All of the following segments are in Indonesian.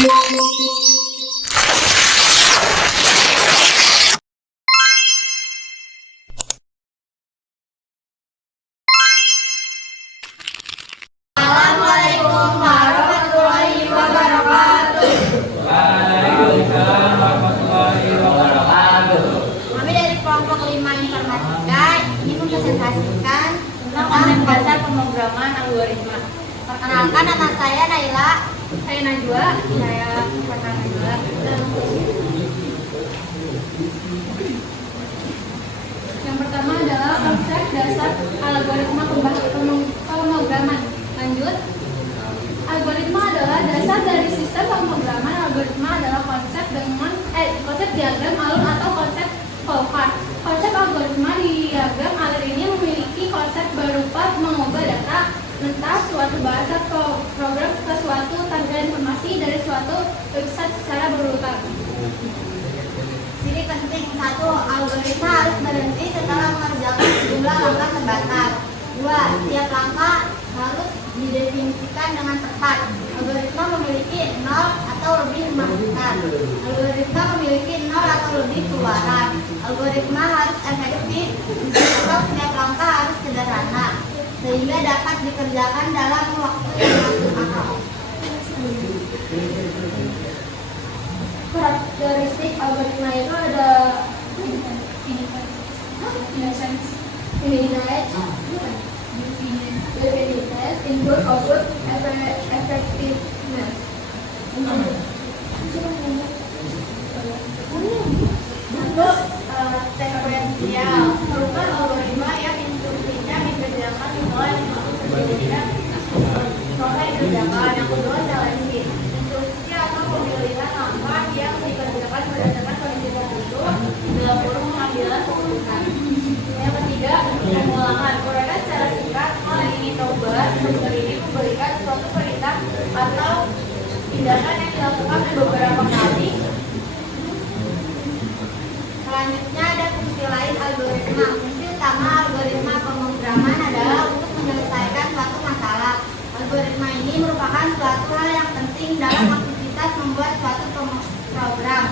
Assalamualaikum warahmatullahi wabarakatuh. Waalaikumsalam warahmatullahi wabarakatuh. Kami dari kelompok 5 informatika ingin mempresentasikan tentang konsep dasar pemrograman algoritma. Perkenalkan, nama saya Naila. Saya Najwa, saya Fatah Najwa. Yang pertama adalah konsep dasar algoritma pemrograman. Lanjut, algoritma adalah dasar dari sistem pemrograman. Algoritma adalah konsep diagram alur atau konsep flowchart. Konsep algoritma diagram alur ini memiliki konsep berupa mengubah data mentah suatu bahasa program ke suatu tampilan informasi dari suatu website secara berurutan. Ciri penting: 1. Algoritma harus berhenti setelah mengerjakan sejumlah langkah terbatas. 2. Tiap langkah harus didefinisikan dengan tepat. Algoritma memiliki 0 atau lebih masukan. Algoritma memiliki 0 atau lebih keluaran. Algoritma harus efektif atau setiap langkah harus sederhana sehingga dapat dikerjakan dalam waktu yang masuk akal. Karakteristik algoritma itu ada definites, input, output, effectiveness. Untuk sekuensial merupakan algoritma yang instruksinya dikerjakan mulai sebelumnya sampai dikerjakan. Yang kedua, seleksi, instruksi atau pemilihan langkah yang dikerjakan berdasarkan kondisi tertentu dalam kurung pengambilan keputusan. Yang ketiga, pengulangan, uraikan secara singkat hal yang ingin diubah. Struktur ini memberikan suatu perintah atau tindakan yang dilakukan beberapa kali. Selanjutnya ada fungsi lain algoritma. Fungsi utama algoritma pemrograman adalah untuk menyelesaikan suatu masalah. Algoritma ini merupakan suatu hal yang penting dalam aktivitas membuat suatu program.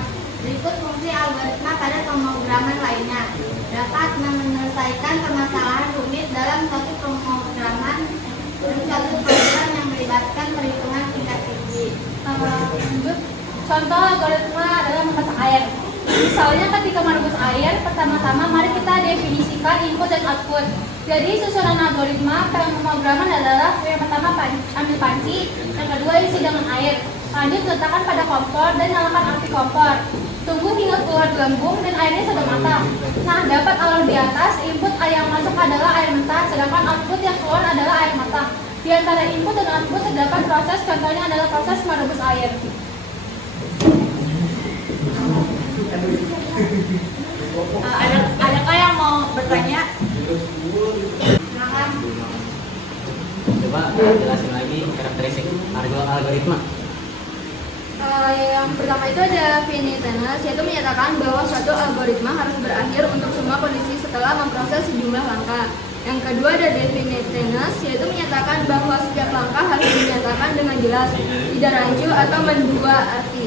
Berikut fungsi algoritma pada pemrograman lainnya. Dapat menyelesaikan permasalahan rumit dalam suatu pemrograman dan suatu program yang melibatkan perhitungan tingkat tinggi. Contoh algoritma adalah memasak air. Misalnya ketika merebus air, pertama-tama mari kita definisikan input dan output. Jadi susunan algoritma pemrograman adalah yang pertama ambil panci, yang kedua isi dengan air. Lanjut letakkan pada kompor dan nyalakan api kompor. Tunggu hingga keluar gelembung dan airnya sudah matang. Nah, dapat alur di atas, input yang masuk adalah air mentah, sedangkan output yang keluar adalah air matang. Di antara input dan output terdapat proses, contohnya adalah proses merebus air. Adakah yang mau bertanya? Silakan. Coba jelasin lagi karakteristik algoritma. Yang pertama itu ada finiteness, yaitu menyatakan bahwa suatu algoritma harus berakhir untuk semua kondisi setelah memproses sejumlah langkah. Yang kedua ada definiteness, yaitu menyatakan bahwa setiap langkah harus dinyatakan dengan jelas, tidak rancu atau mendua arti.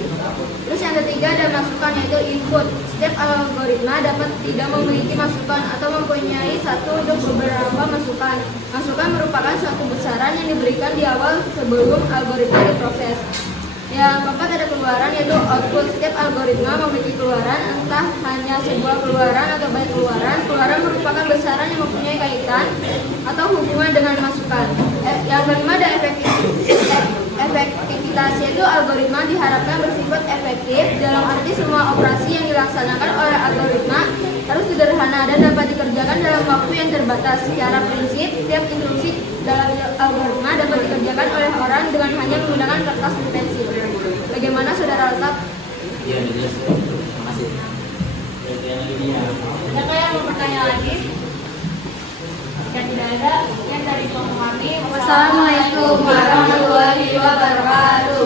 Terus yang ketiga ada masukan, yaitu input. Setiap algoritma dapat tidak memiliki masukan atau mempunyai satu untuk beberapa masukan. Masukan merupakan suatu besaran yang diberikan di awal sebelum algoritma diproses. Yang keempat ada keluaran, yaitu output. Setiap algoritma memiliki keluaran, entah hanya sebuah keluaran atau banyak keluaran. Keluaran merupakan besaran yang mempunyai kaitan atau hubungan dengan masukan. Yang kelima ada efektivitas, yaitu algoritma diharapkan bersifat efektif dalam arti semua operasi yang dilaksanakan oleh algoritma harus sederhana dan dapat dikerjakan dalam waktu yang terbatas. Secara prinsip, setiap instruksi dalam algoritma dapat dikerjakan oleh orang dengan hanya menggunakan kertas dan pensil. Bagaimana saudara Altaf? Iya, jelas. Terima kasih. Adakah yang mau bertanya lagi? Jika tidak ada, sekian dari kelompok kami. Wassalamualaikum warahmatullahi wabarakatuh.